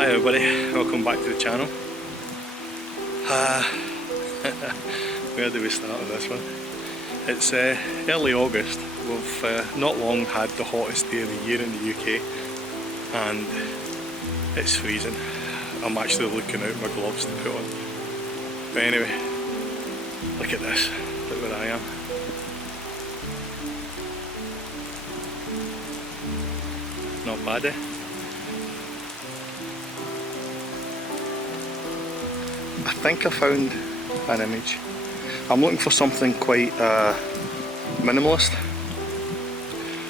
Hi everybody, welcome back to the channel. Where do we start with this one? It's early August. We've not long had the hottest day of the year in the UK and it's freezing. I'm actually looking out my gloves to put on. But anyway, look at this, look where I am. Not bad, eh? I think I found an image. I'm looking for something quite minimalist.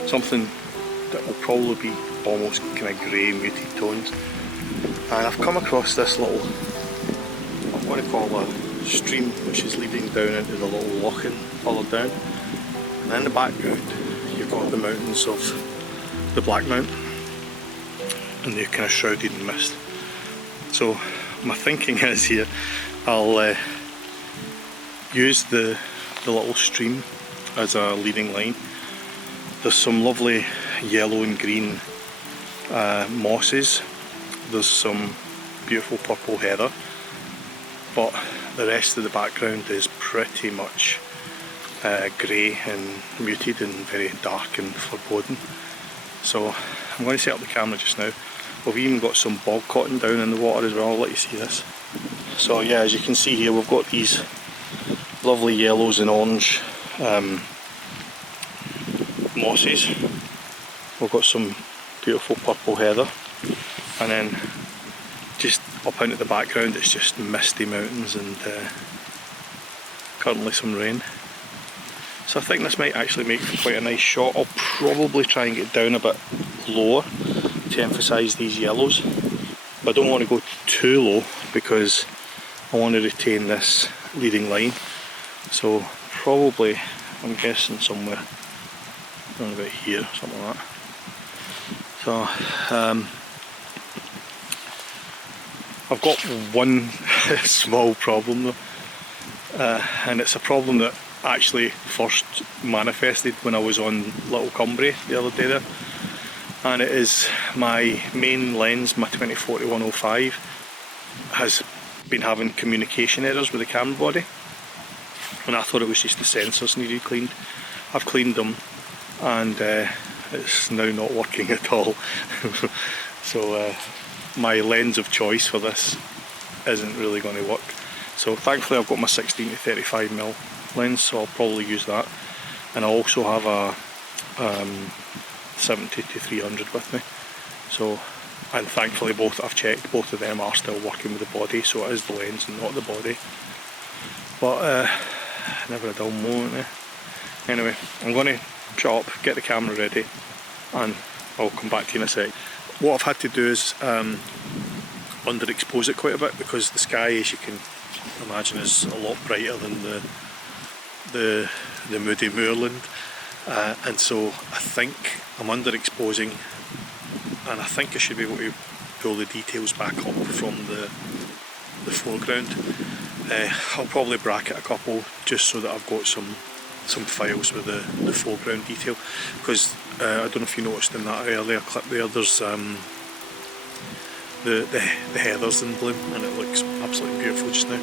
Something that will probably be almost kind of grey, muted tones. And I've come across this little, I'm going to call a stream, which is leading down into the little loching further down. And in the background you've got the mountains of the Black Mountain. And they're kind of shrouded in mist. So my thinking is here, I'll use the little stream as a leading line. There's some lovely yellow and green mosses, there's some beautiful purple heather, but the rest of the background is pretty much grey and muted and very dark and foreboding. So I'm going to set up the camera just now. We've even got some bog cotton down in the water as well, I'll let you see this. So yeah, as you can see here, we've got these lovely yellows and orange mosses. We've got some beautiful purple heather, and then just up into the background it's just misty mountains and currently some rain. So I think this might actually make for quite a nice shot. I'll probably try and get down a bit lower to emphasise these yellows, but I don't want to go too low because I want to retain this leading line. So probably, I'm guessing somewhere around about here, something like that. So I've got one small problem though, and it's a problem that actually first manifested when I was on Little Cumbria the other day there, and it is my main lens, my 20-40-105, has been having communication errors with the camera body, and I thought it was just the sensors needed cleaned. I've cleaned them and it's now not working at all. So my lens of choice for this isn't really going to work. So thankfully I've got my 16-35mm lens, so I'll probably use that, and I also have a 70-300 with me. So, and thankfully I've checked, both of them are still working with the body, so it is the lens and not the body. But never a dull moment, eh? Anyway, I'm going to shut up, get the camera ready, and I'll come back to you in a sec. What I've had to do is underexpose it quite a bit, because the sky, as you can imagine, is a lot brighter than the moody moorland, and so I think I'm underexposing, and I think I should be able to pull the details back up from the foreground. I'll probably bracket a couple just so that I've got some files with the foreground detail, because I don't know if you noticed in that earlier clip there, there's the heather's in bloom and it looks absolutely beautiful just now.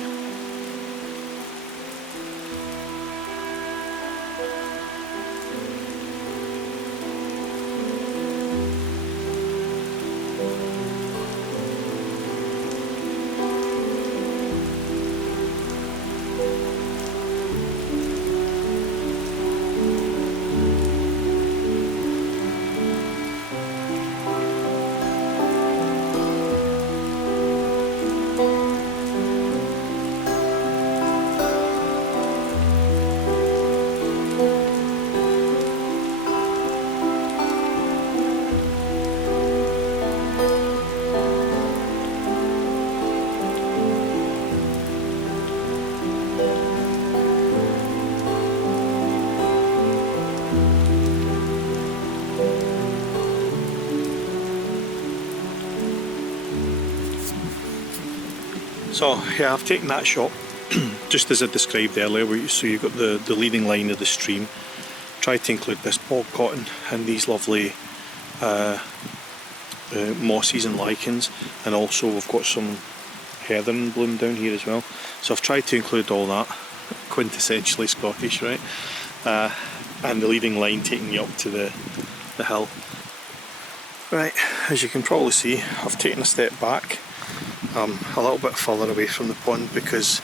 So yeah, I've taken that shot just as I described earlier, so you've got the leading line of the stream. Tried to include this bog cotton and these lovely mosses and lichens, and also we've got some heather in bloom down here as well. So I've tried to include all that, quintessentially Scottish, right? And the leading line taking you up to the hill. Right, as you can probably see, I've taken a step back. I'm a little bit further away from the pond because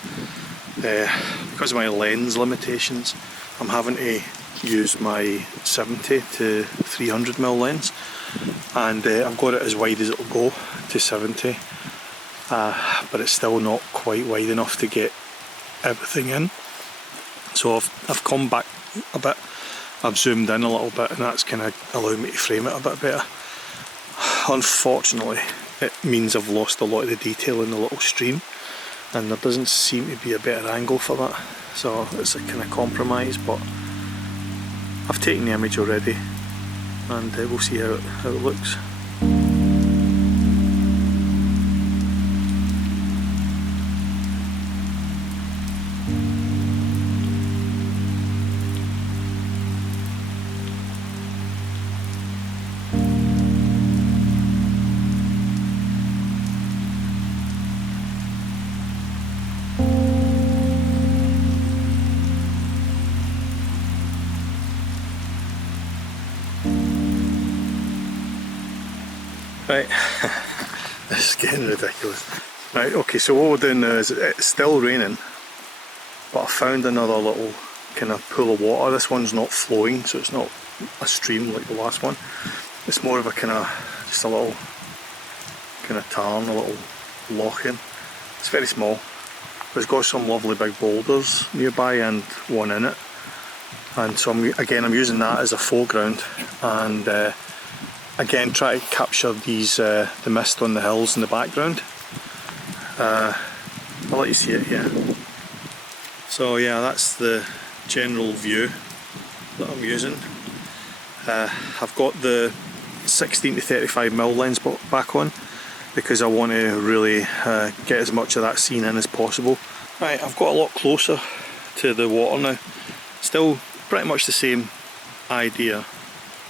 of my lens limitations. I'm having to use my 70 to 300mm lens, and I've got it as wide as it'll go to 70, but it's still not quite wide enough to get everything in. So I've come back a bit, I've zoomed in a little bit, and that's kind of allowed me to frame it a bit better. Unfortunately, it means I've lost a lot of the detail in the little stream, and there doesn't seem to be a better angle for that, so it's a kind of compromise, but I've taken the image already, and we'll see how it looks. Right, this is getting ridiculous. Right, okay, so what we're doing now is it's still raining, but I found another little kind of pool of water. This one's not flowing, so it's not a stream like the last one. It's more of a kind of, just a little kind of tarn, a little loch in. It's very small, but it's got some lovely big boulders nearby and one in it. And so I'm using that as a foreground, and again try to capture these the mist on the hills in the background. I'll let you see it here. So yeah, that's the general view that I'm using. I've got the 16 to 35mm lens back on because I want to really get as much of that scene in as possible. Right, I've got a lot closer to the water now. Still pretty much the same idea.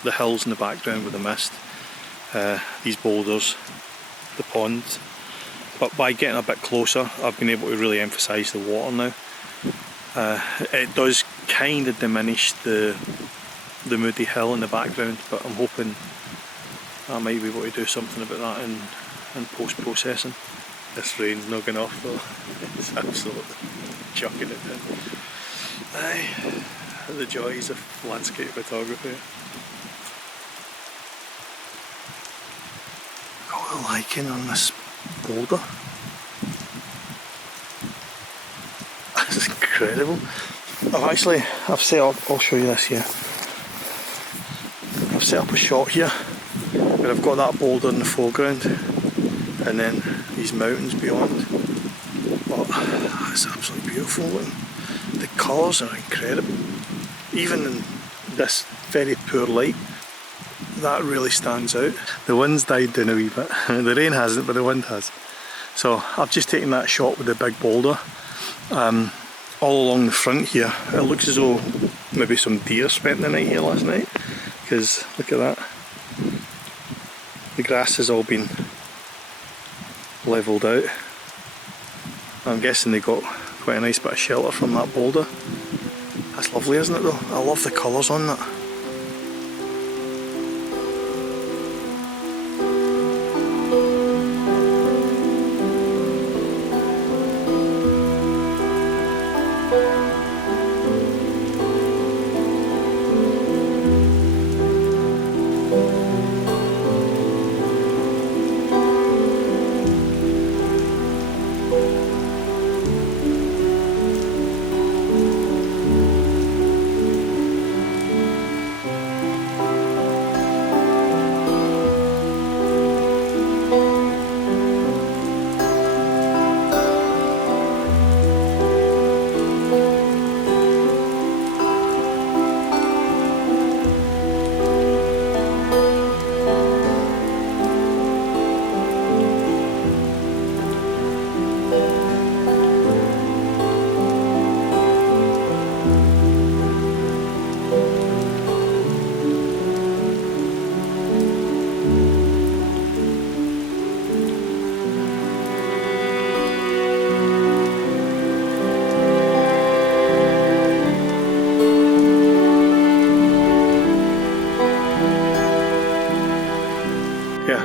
The hills in the background with the mist, these boulders, the pond, but by getting a bit closer I've been able to really emphasise the water now. It does kind of diminish the moody hill in the background, but I'm hoping I might be able to do something about that in post-processing. This rain's not going off though, it's absolutely chucking it down. Aye, the joys of landscape photography. Got a lichen on this boulder. This is incredible. I've set up, I'll show you this here. I've set up a shot here where I've got that boulder in the foreground and then these mountains beyond. But it's absolutely beautiful. The colours are incredible. Even in this very poor light, that really stands out. The wind's died down a wee bit. The rain hasn't, but the wind has. So I've just taken that shot with the big boulder. All along the front here, it looks as though maybe some deer spent the night here last night, because look at that. The grass has all been levelled out. I'm guessing they got quite a nice bit of shelter from that boulder. That's lovely, isn't it though? I love the colours on that.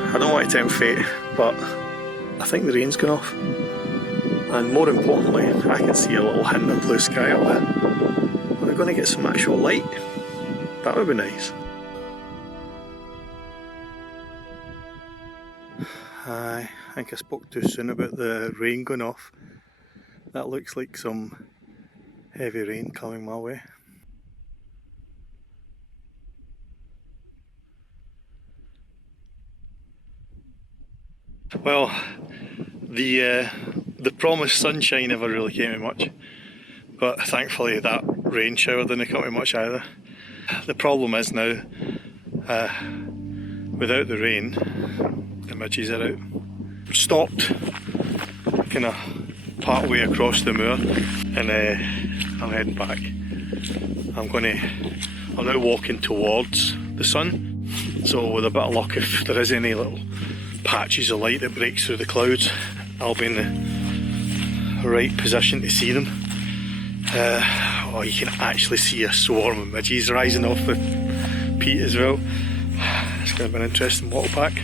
I don't want to tempt fate, but I think the rain's gone off. And more importantly, I can see a little hint of blue sky up there. We're going to get some actual light. That would be nice. I think I spoke too soon about the rain going off. That looks like some heavy rain coming my way. Well, the promised sunshine never really came to much, but thankfully that rain shower didn't come to much either. The problem is now, without the rain, the midges are out. Stopped kind of part way across the moor, and I'm heading back. I'm now walking towards the sun, so with a bit of luck, if there is any little patches of light that breaks through the clouds, I'll be in the right position to see them. Oh, you can actually see a swarm of midges rising off the peat as well. It's going to be an interesting walk back.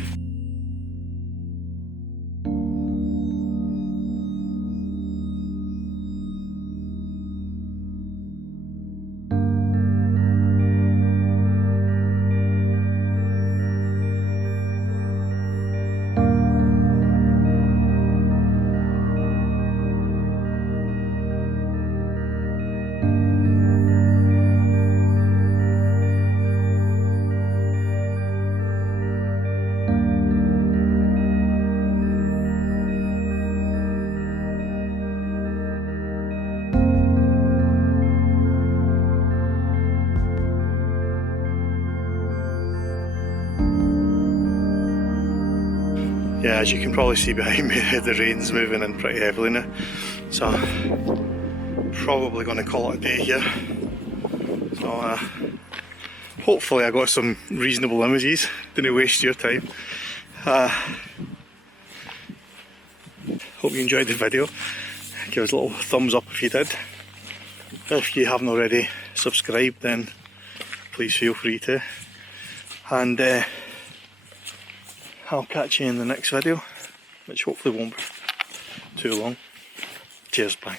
Yeah, as you can probably see behind me, the rain's moving in pretty heavily now, so probably going to call it a day here. So hopefully I got some reasonable images, didn't waste your time. Hope you enjoyed the video. Give us a little thumbs up if you did. If you haven't already subscribed, then please feel free to. And I'll catch you in the next video, which hopefully won't be too long. Cheers, bye.